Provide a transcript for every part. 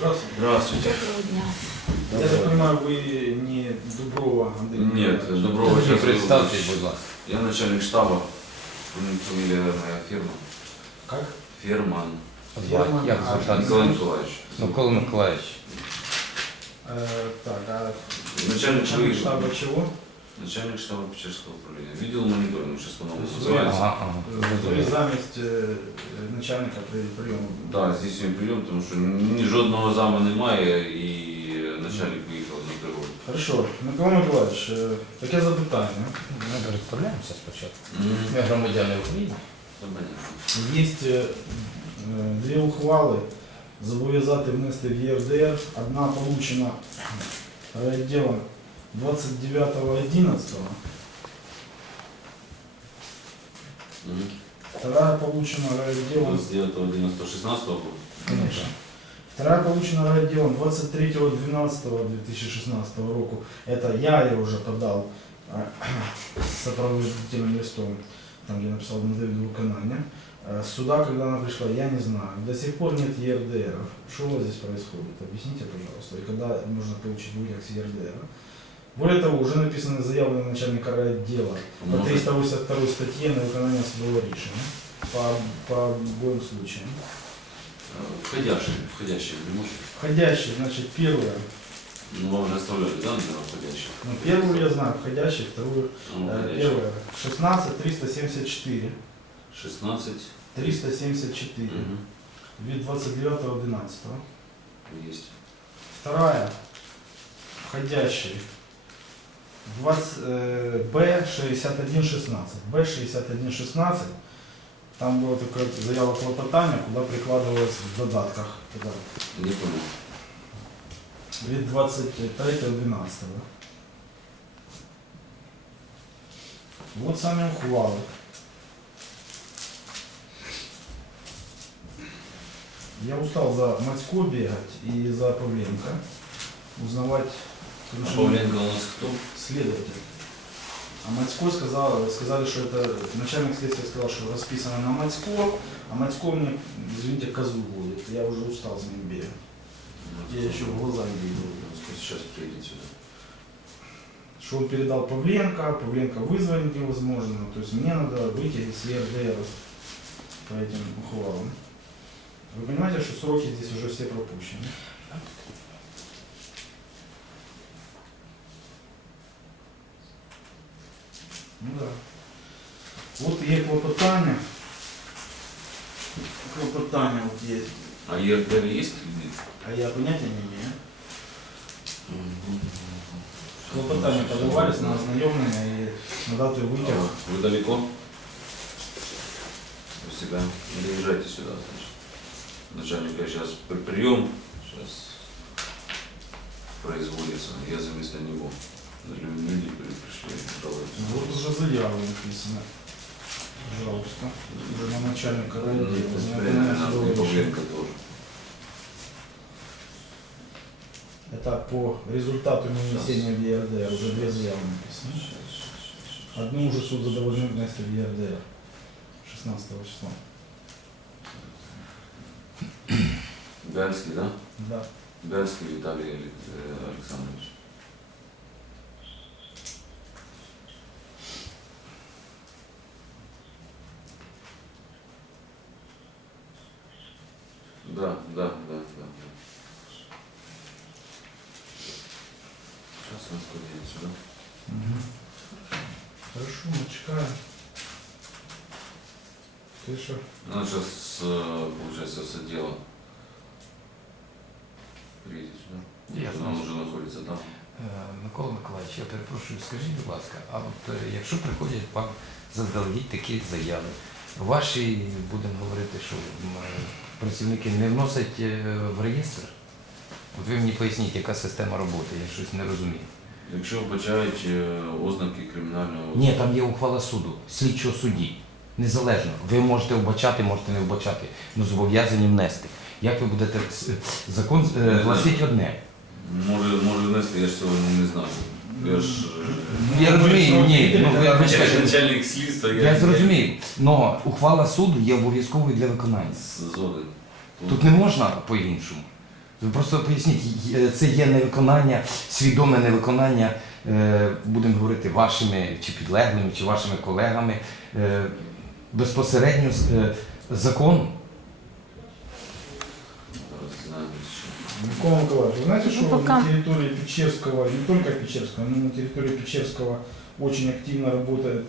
Здравствуйте. Здравствуйте. Доброго дня. Я так понимаю, вы не Дуброва Андрей Нет? Дуброва Ви сейчас представтесь, будь ласка. Я начальник штаба. Фамилия моя Ферман. Как? Ферман. Ферман, Як звертатися? Николай Николаевич. Микола Миколаївич. Э, так, а Начальник штаба чего? Начальник штаба Печерского управления. Видел мониторинг, сейчас по-новому То есть называется. Ага, ага. Вы замість е, начальника при прийому. Да, здійснюємо прийом, тому що ні жодного зама немає і начальник виїхав на пригоду. Хорошо. Микола Миколаївич, е, таке запитання. Ми представляємося спочатку. Ми громадяни України. Є е, е, дві ухвали зобов'язати внести в ЄРДР. Одна получена райвідділом 29.11, Мгм. вторая получена райвідділом 29 11 16 года. Конечно. Вторая получена райотделом 23.12.2016 року. Это я ее уже подал э, с сопроводительным листом, там где написал «Надаю до виконания». Э, Сюда, когда она пришла, я не знаю. До сих пор нет ЕРДР. Что у вас здесь происходит? Объясните, пожалуйста. И когда можно получить вытяг с ЕРДР? Более того, уже написаны заявы на начальника райотдела по Может, 382 статье на виконання судового рішення по, по обоим случаям. не можешь? Входящий, значит, первое. Ну, вам же оставляли, да, номера входящих? Ну, первую я знаю, входящий, вторую. Ну, э, входящий. первое. 16 374. 16. 374. Мгм. Вид 29.11. Есть. Вторая. Входящий. 20, э, Б6116. Б6116. Там была такая заява клопотання, куда прикладывалось в додатках. Туда. Не понял. Від 23.12. Вот сами ухвалы. Я устал за Матько бегать и за Павленко. Узнавать А короче, Павленко у нас кто? Следователь. А Матько сказал, сказали, что это начальник следствия сказал, что расписано на Матько, а Матько мне, извините, козу будет. Я уже устал с ним бегать. Я еще в глаза не видел. Сейчас приедет сюда. что он передал Павленко, Павленко вызвонить невозможно, то есть мне надо выйти с ЕРДР по этим ухвалам. Вы понимаете, что сроки здесь уже все пропущены? Ну да. Вот є клопотання. Клопотання вот есть. А ЕРДР есть нет? А я понятия не имею. Клопотання подавались на ознайомлення і надати витяг. А, Вы далеко? У себя. Не езжайте сюда, значит. Начальника сейчас прием, сейчас производится. Я заместо него. Люди при- пришли, жалуются. Ну, Вот уже заява написана. Пожалуйста. Уже на начальника Ну, райотдела. это на примерно выполнение нас судового не решения. Павленко тоже. Это по результату нанесения в ЕРДР. Уже две заявы написаны. Одну уже суд задовольнил внести в ЕРДР. 16 числа. Бянский, да? Да. Бянский Виталий Алек- Александрович. Да, да, да, да. да. Сейчас он сходит сюда. Мгм. Хорошо, мы чекаем. Ты что? Она сейчас, э, получается, с отдела приедет сюда. Ясно. Она уже находится там. Е, Микола Миколаївич, я перепрошую, скажіть, будь ласка, а от е, якщо приходять вам заздалегідь такі заяви, ваші, будемо говорити, що м, е, працівники не вносять е, в реєстр? От ви мені поясніть, яка система роботи, я щось не розумію. Якщо вбачають е, ознаки кримінального Ні, там є ухвала суду, слідчого судді. Незалежно. Ви можете вбачати, можете не вбачати, але зобов'язані внести. Як ви будете с- закон е, гласить одне? Може, може внести, я ж цього не знаю. Я ж е, Я розумію, ні, ну я ж начальник слідства, я, Я зрозумів, але ухвала суду є обов'язковою для виконання. Згоден. Тут не можна по-іншому. Ви просто поясніть, є- це є невиконання, свідоме невиконання, е, будемо говорити, вашими чи підлеглими, чи вашими колегами е, безпосередньо з е, закону. Николай Николаевич, вы знаете, что Ну, пока. на территории Печерского, не только Печерского, но на территории Печерского очень активно работает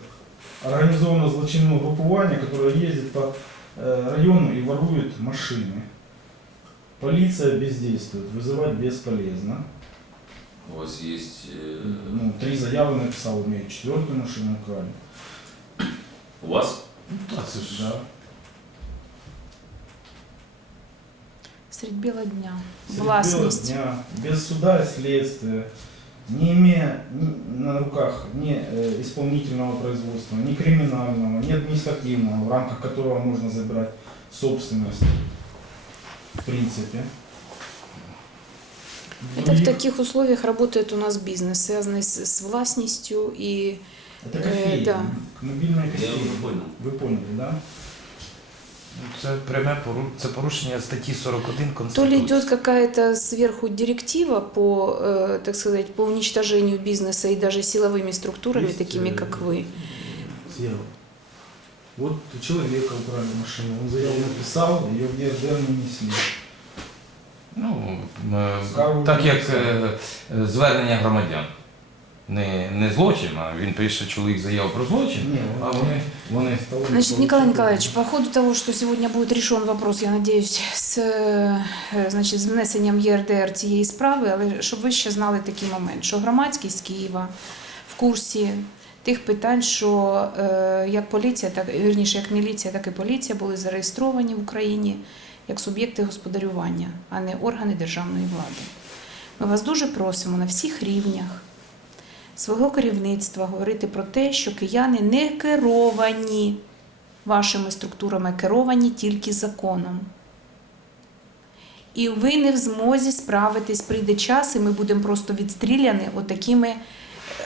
организованное злочинное группирование, которое ездит по э, району и ворует машины. Полиция бездействует, вызывать бесполезно. У вас є. е, Ну, три заявы написал, умею четвертую машину украли. У вас? Це ж Да. Средь бела дня. Средь Властность. бела дня, без суда и следствия, не имея ни- на руках ни э, исполнительного производства, ни криминального, ни административного, в рамках которого можно забирать собственность, в принципе. Это в таких условиях работает у нас бизнес, связанный с, с властностью и Это э, кофейня, да. мобильная Я кофейня. вже понял. Вы поняли, да? це пряме пору- це порушення статті 41 То Конституції. ли идет какая-то сверху директива по, э, так сказать, по уничтожению бизнеса и даже силовыми структурами, Есть, такими э, как вы. Съел. Вот у человека украли машину, он заяву написал, ее в ДРДР не несли. Ну, е, Скаргу так як написали. е, е, звернення громадян. Не, не злочин, а він пише чоловік заяву про злочин, Не, а он- вони, вони Значит. Николай Николаевич, по ходу того, что сегодня будет решен вопрос, я надеюсь, з, е, значить, з внесенням ЄРДР цієї справи, але щоб ви ще знали такий момент, що громадськість Києва в курсі тих питань, що е, як поліція, так вірніше, як міліція, так і поліція були зареєстровані в Україні як суб'єкти господарювання, а не органи державної влади. Ми вас дуже просимо на всіх рівнях свого керівництва говорити про те, що кияни не керовані вашими структурами, керовані тільки законом. І ви не в змозі справитись, прийде час, і ми будемо просто відстріляні отакими е,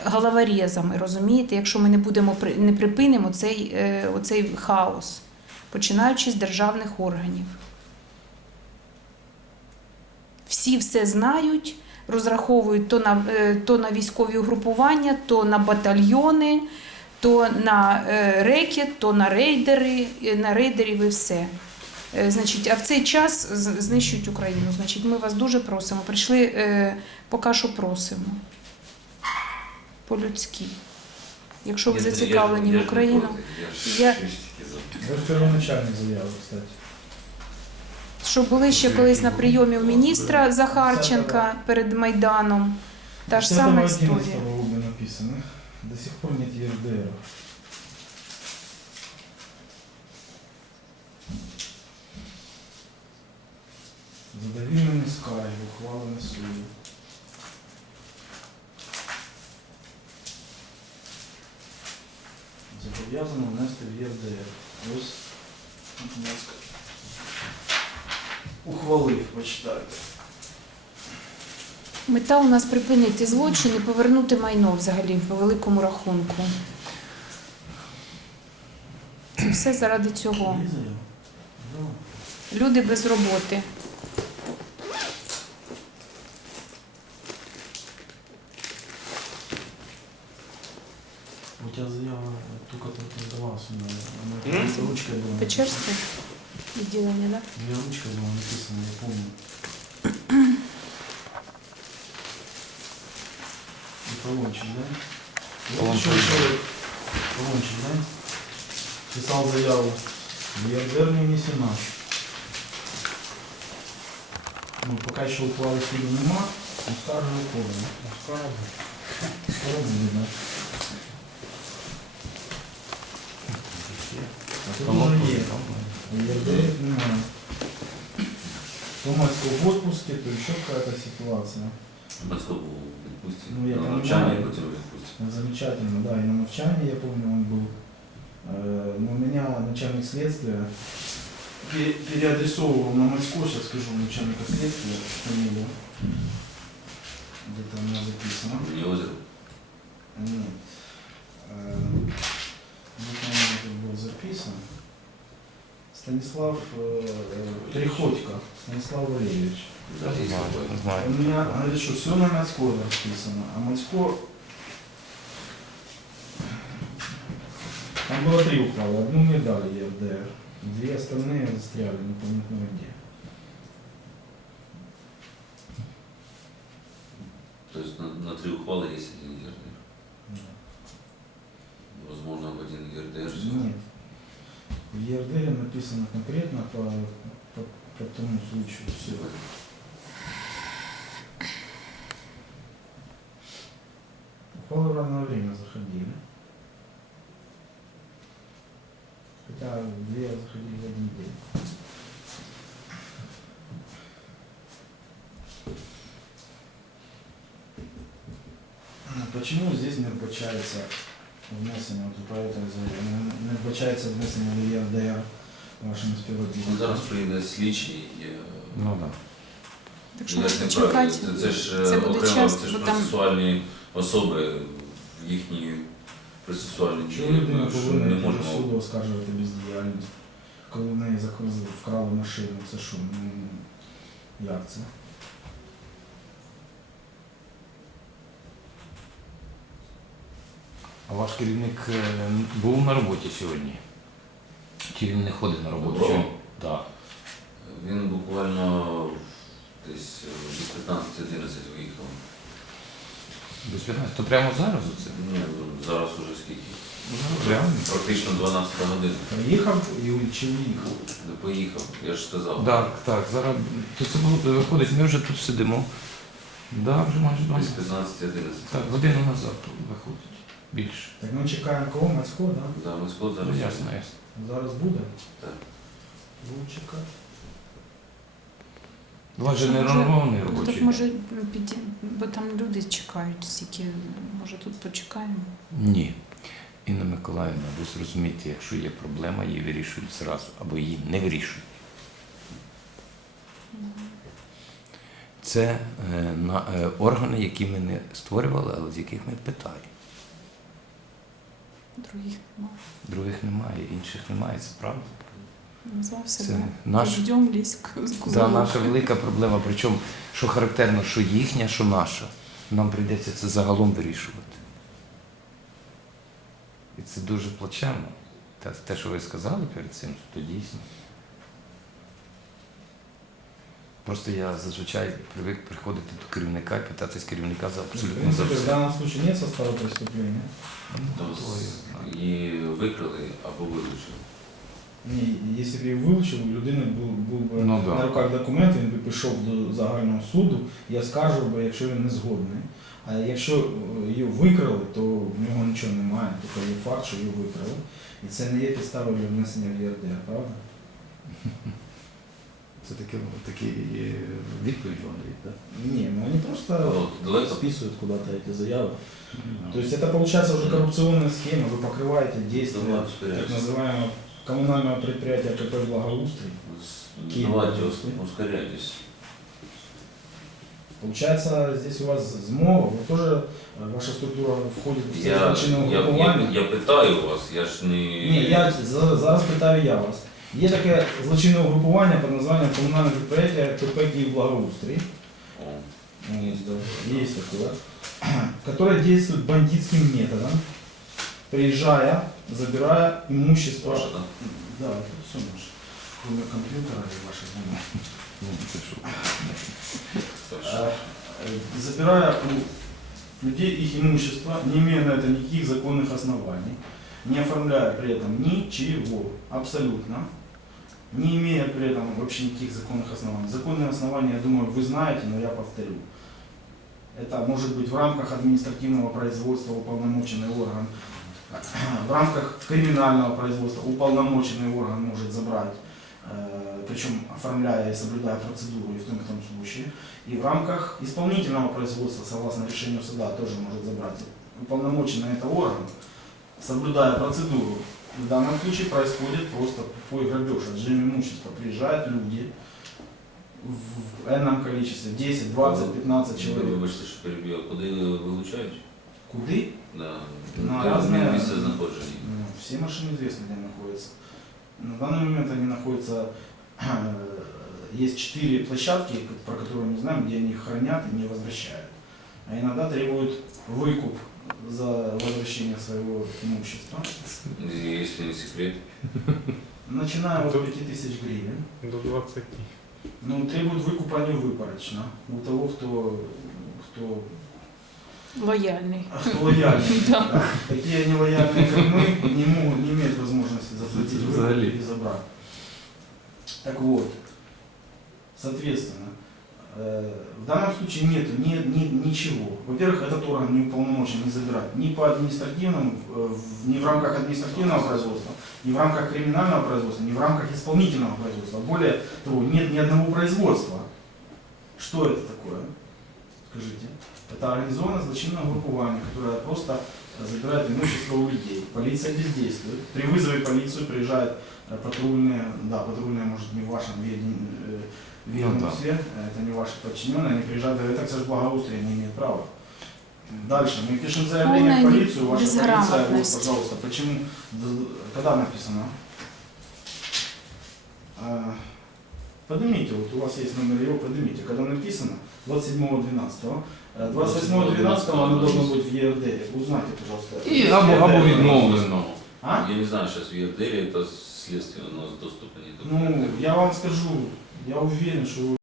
головорезами, розумієте, якщо ми не будемо не припинимо цей, е, оцей хаос, починаючи з державних органів. Всі все знають, розраховують то на, е, то на військові угрупування, то на батальйони, то на е, рекет, то на рейдери, е, на рейдерів і все. Значить, а в цей час знищують Україну. Значить, ми вас дуже просимо. Прийшли поки що просимо. По-людськи. Якщо ви зацікавлені в Україну. Я. Вот первоначальная заява, кстати. Що були ще колись на прийомі у міністра Захарченка перед Майданом. Та ж сама 10-го, історія. 11-го написано. До сих пор нет ЕРДР. Задовільнені скарги, ухвалені суду. Зобов'язано внести в ЄРДР. Ось, ласка. Ухвалив, почитайте. Мета у нас припинити злочин і повернути майно взагалі по великому рахунку. Це все заради цього. Люди без роботи. У тебя заява только только М? была. Печерське відділення, так? У меня ручкой была написана, я помню. И Полончик, да? Вот еще человек, Полончик, да? Писал заяву. В ЕРДР не внесена. Ну, пока еще ухвалы суда нема, но. Скоро будет. Скоро будет, да. А тут уже есть. ЕРДР немає. То Мацько в отпуске, то еще какая-то ситуация. Батько був у відпустці. Ну, я на там навчання знаю. і потім у відпустці. Ну, Замечательно, да, и на молчании, я помню, он был. Э, Но меня начальник следствия пере- переадресовывал на Мацько, сейчас скажу начальника следствия, фамилию. Где-то у меня записано. Мені озеро. Нет. Станислав э, э, Приходько, Станислав Валерьевич. Знаю. У меня, говорит, что все на Мацко расписано, а Мацко... Там было три уклада, одну мне дали ЕРДР, две остальные застряли, не помню где. То есть на, на три ухвалы есть один ЕРДР. Возможно, в один ЕРДР всё. Нет. В ЕРДР написано конкретно по, по, по тому случаю все. Ухвалы в разное время заходили. Хотя две заходили в один день. Почему здесь не вбачається внесення от проекту не- вбачається внесення в ЄРДР вашими Ну, співробітниками? зараз прийде слідчий. е, Ну так. Так що Я ж не прав. чекати. Це, це ж е, Це буде окремо, час, це ж бо там процесуальні особи в їхні процесуальні Чому дії. людина ми ж повинна не йти до можемо. суду оскаржувати бездіяльність? Коли в неї зак- вкрали машину, це що? Ну, як це? Ваш керівник е, був на роботі сьогодні? Чи він не ходить на роботу? Добро? сьогодні? Так. Він буквально десь е, без 15-11 виїхав. Без 15. То прямо зараз оце? Ні, зараз уже скільки? Реально? Практично 12 годин. Приїхав і чи уїхав? Не поїхав, я ж сказав. Так, так, зараз. То це було, виходить, ми вже тут сидимо. Да, вже майже два. Без 15-11. Так, годину назад виходить. Більше. Так ми чекаємо кого? Мацько, да? Да, Мицько зараз. Ну, ясно, ясно. Зараз буде? Так. Будемо чекати. У вас же не Може, Ну, робочий. Так може піді... бо там люди чекають стільки, може тут почекаємо. Ні. Інна Миколаївна, ви зрозумієте, якщо є проблема, її вирішують зразу або її не вирішують. Це е, на, е, органи, які ми не створювали, але з яких ми питаємо. Других немає. Других немає, інших немає, це правда. Назвав Це себе. наш, да, наша велика проблема. Причому, що характерно, що їхня, що наша. Нам прийдеться це загалом вирішувати. І це дуже плачевно. Те, що ви сказали перед цим, то дійсно. Просто я зазвичай привик приходити до керівника і питати з керівника за В абсолютно за в все. данном случае нет состава преступления. То Ну, то її викрили або вилучили. Ні, якщо б її вилучив, у людини був, був би Ну, да. на руках документ, він би пішов до загального суду і оскаржив би, якщо він не згодний. А якщо е, її викрали, то в нього нічого немає, тільки є факт, що її викрали. І це не є підставою для внесення в ЄРДР, правда? Це таке, такі відповідь вам дають, так? Ні, ну вони просто От, далеко списывают куда-то эти заявы. То есть это получается уже коррупционная схема, вы покрываете действия Давай, так ускоряйся. называемого коммунального предприятия КП «Благоустрой». Киев. Давайте ус- ускоряйтесь. Получается, здесь у вас змова, вы тоже, э, ваша структура входит в це Я, злочинне я, угрупування? я, я питаю вас, я ж не. Ні, я за- зараз питаю я вас. Є таке злочинне угрупування під названням комунальне підприємство КП «Київ Благоустрій». О, Есть, да. Есть такое. Которое действует бандитским методом, приезжая, забирая имущество. ваше, так? Да, это все наше. Кроме компьютера и ваших бумаг. Ну, це що? Перше. А, э, Забирая у людей их имущество, не имея на это никаких законных оснований, не оформляя при этом ничего, абсолютно, не имея при этом вообще никаких законных оснований. Законные основания, я думаю, вы знаете, но я повторю. Это может быть в рамках административного производства уполномоченный орган, в рамках криминального производства уполномоченный орган может забрать, э, причем оформляя и соблюдая процедуру и в том и в том случае. И в рамках исполнительного производства, согласно решению суда, тоже может забрать уполномоченный это орган, соблюдая процедуру. В данном случае происходит просто тупой грабеж, отжим имущества. Приезжают люди в энном количестве, 10, 20, 15 человек. Вибачте, що переб'ю, а куди вилучають? Куды? Да. На Де разне- місце знаходження. Ну, Все машины известны, где находятся. На данный момент они находятся, э, есть четыре площадки, про которые мы знаем, где они их хранят и не возвращают. А иногда требуют выкуп за возвращение своего имущества, Если не секрет. начиная от 5000 гривен. До 20. Ну, требуют выкупа не выпорочно у того, кто, кто, Лояльний. кто лояльный. да. Такие нелояльные, как мы, не, могут, не имеют возможности заплатить выкуп и забрать. Так вот, соответственно, в данном случае нет ни, ни- ничего. Во-первых, этот орган не уполномочен не забирать ни по административному, э, ни в рамках административного производства, ни в рамках криминального производства, ни в рамках исполнительного производства. Более того, нет ни одного производства. Что это такое? Скажите. Это организованное злочинное группирование, которое просто забирает имущество у людей. Полиция бездействует. При вызове полицию приезжает э, патрульные, да, патрульные, может, не в вашем ведении, э, ведомстве, э, это не ваши подчиненные, они приезжают, говорят, так, кстати, благоустрие не имеет права. Дальше, мы пишем заявление в Полная полицию, ваша полиция, вот, безграмотность. пожалуйста, почему, д- когда написано? А, Поднимите, вот у вас есть номер его, поднимите. Когда написано 27.12, э, 28.12 оно должно быть в ЕРД. Узнайте, пожалуйста. И Есть або- ЕРД? або відмовлено. А? Я не знаю, сейчас в ЕРДРе это следствие у нас доступа нет. Ну, я вам скажу, я уверен, что